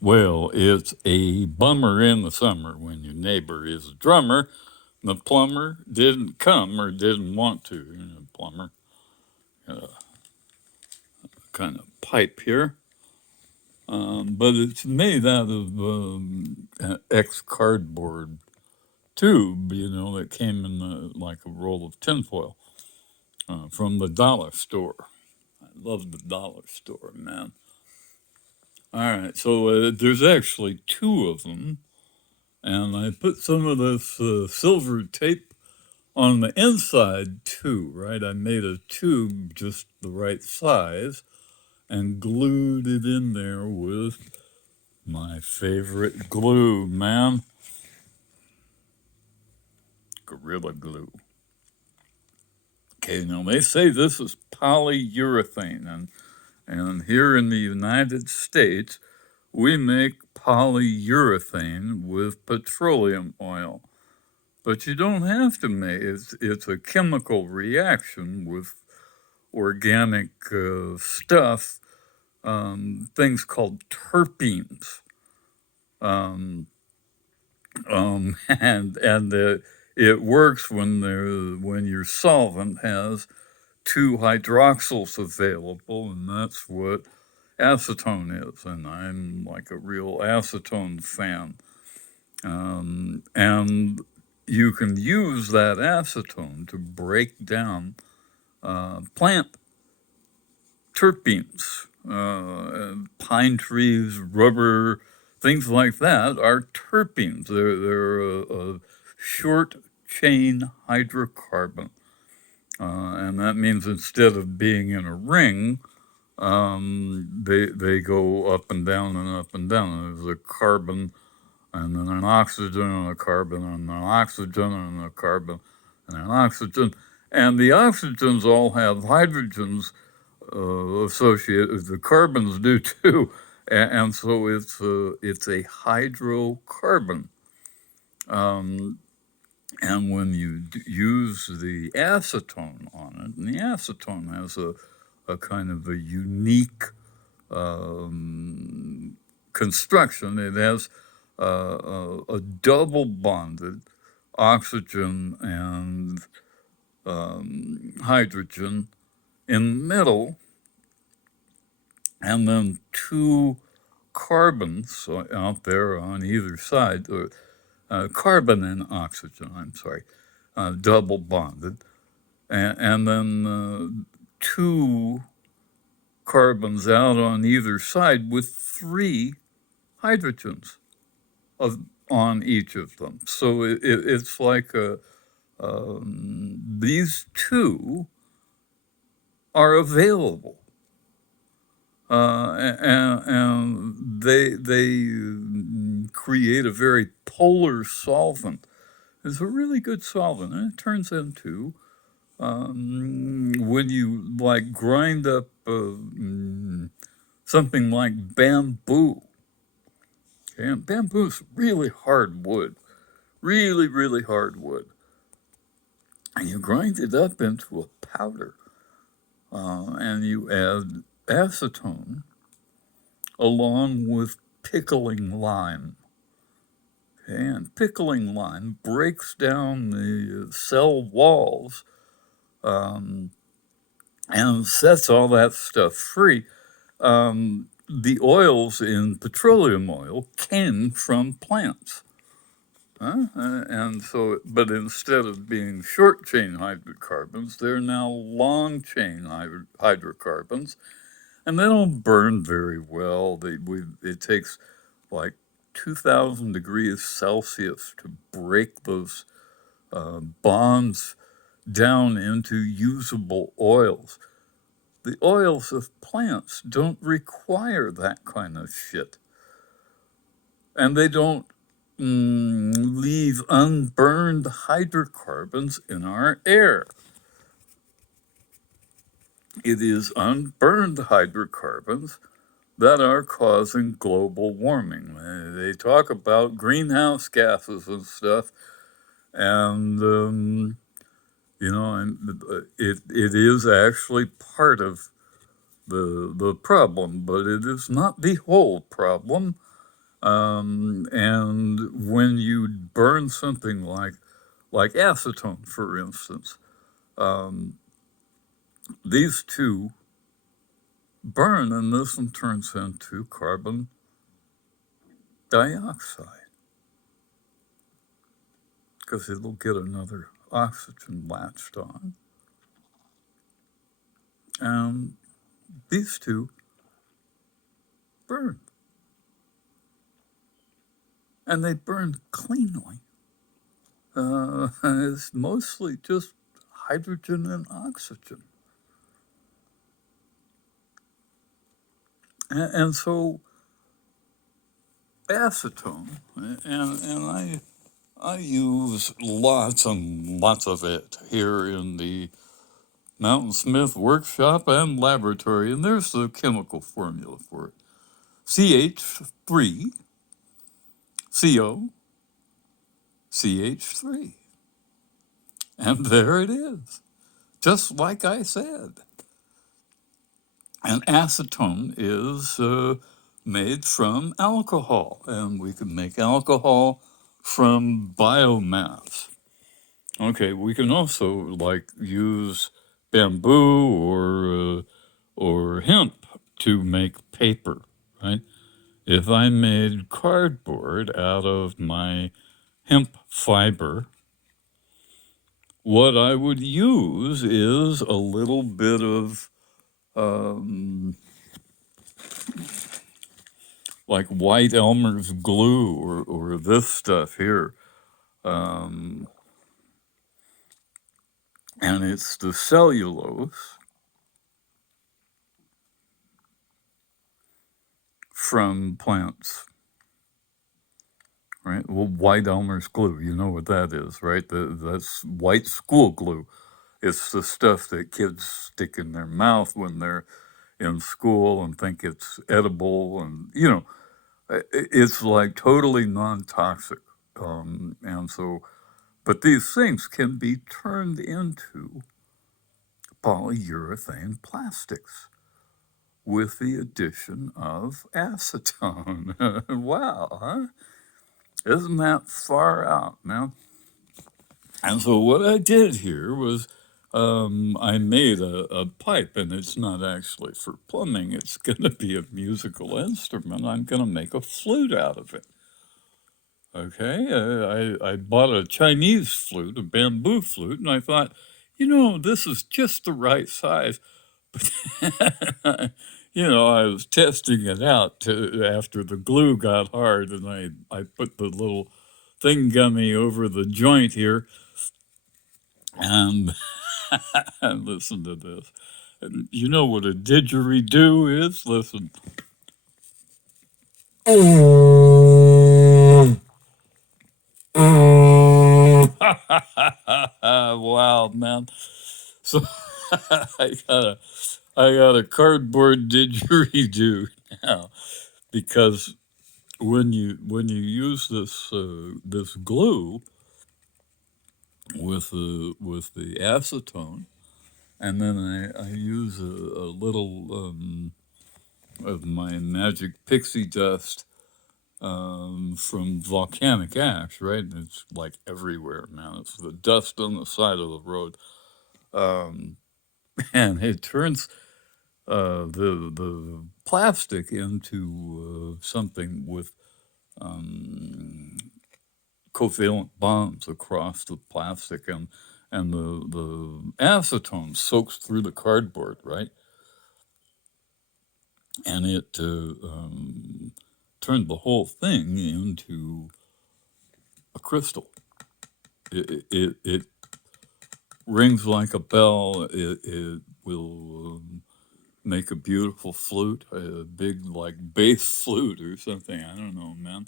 Well, it's a bummer in the summer when your neighbor is a drummer. The plumber didn't come or didn't want to. Plumber, got a kind of pipe here. But it's made out of an ex cardboard tube, that came in like a roll of tinfoil from the dollar store. I love the dollar store, man. All right, so there's actually two of them, and I put some of this silver tape on the inside too, right? I made a tube just the right size and glued it in there with my favorite glue, man. Gorilla Glue. Okay, now they say this is polyurethane, and here in the United States, we make polyurethane with petroleum oil. But you don't have to make it's a chemical reaction with organic stuff, things called terpenes. Um, and it works when your solvent has two hydroxyls available, and that's what acetone is. And I'm like a real acetone fan. And you can use that acetone to break down plant terpenes. Pine trees, rubber, things like that are terpenes. They're a short chain hydrocarbon. And that means instead of being in a ring, they go up and down and up and down. There's a carbon and then an oxygen and a carbon and an oxygen and a carbon and an oxygen. And the oxygens all have hydrogens associated. The carbons do too, and so it's a hydrocarbon. And when you use the acetone on it, and the acetone has a kind of a unique construction. It has a double bonded oxygen and hydrogen in the middle, and then two carbons out there on either side, carbon and oxygen, I'm sorry, double bonded, and then two carbons out on either side with three hydrogens on each of them. So it's like these two are available. And they create a very polar solvent. It's a really good solvent, and it turns into when you like grind up something like bamboo. Okay, and bamboo is really hard wood, really hard wood, and you grind it up into a powder, and you add acetone along with pickling lime. Okay, and pickling lime breaks down the cell walls and sets all that stuff free. The oils in petroleum oil came from plants. And so, but instead of being short chain hydrocarbons, they're now long chain hydrocarbons, and they don't burn very well. It takes like 2,000 degrees Celsius to break those bonds down into usable oils. The oils of plants don't require that kind of shit. And they don't leave unburned hydrocarbons in our air. It is unburned hydrocarbons that are causing global warming. They talk about greenhouse gases and stuff, and it is actually part of the problem, but it is not the whole problem. And when you burn something like acetone, for instance, um, these two burn, and this one turns into carbon dioxide because it'll get another oxygen latched on. And these two burn, and they burn cleanly. It's mostly just hydrogen and oxygen. And so acetone, and I use lots and lots of it here in the Mountain Smith workshop and laboratory, and there's the chemical formula for it. CH3, CO, CH3. And there it is, just like I said. And acetone is made from alcohol, and we can make alcohol from biomass. Okay, we can also like use bamboo or hemp to make paper, right? If I made cardboard out of my hemp fiber, what I would use is a little bit of um, like white Elmer's glue or this stuff here. Um, and it's the cellulose from plants, right? Well, white Elmer's glue, you know what that is, right? That's white school glue. It's the stuff that kids stick in their mouth when they're in school and think it's edible, and it's like totally non-toxic. And so, but these things can be turned into polyurethane plastics with the addition of acetone. Wow, huh? Isn't that far out, man? And so what I did here was I made a pipe, and it's not actually for plumbing. It's going to be a musical instrument. I'm going to make a flute out of it. Okay, I bought a Chinese flute, a bamboo flute, and I thought, this is just the right size. But I was testing it out after the glue got hard, and I put the little thing gummy over the joint here, and and listen to this. You know what a didgeridoo is? Listen. Wow, man. So I got a cardboard didgeridoo now because when you use this glue with the acetone, and then I use a little of my magic pixie dust from volcanic ash, right? It's like everywhere, man. It's the dust on the side of the road, um, and it turns the plastic into something with covalent bonds across the plastic, and the acetone soaks through the cardboard, right? And it turned the whole thing into a crystal. It rings like a bell. It will make a beautiful flute, a big like bass flute or something. I don't know, man.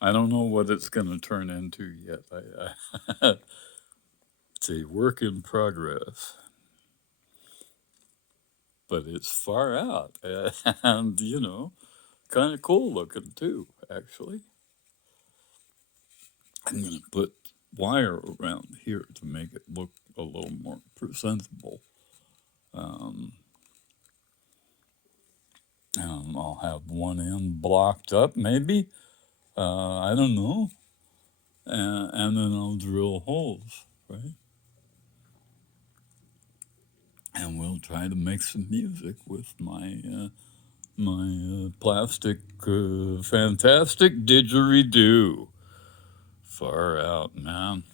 I don't know what it's going to turn into yet. It's a work in progress, but it's far out, and kind of cool looking too. Actually, I'm going to put wire around here to make it look a little more presentable. Um, I'll have one end blocked up, maybe. I don't know. And then I'll drill holes, right? And we'll try to make some music with my plastic fantastic didgeridoo. Far out, man.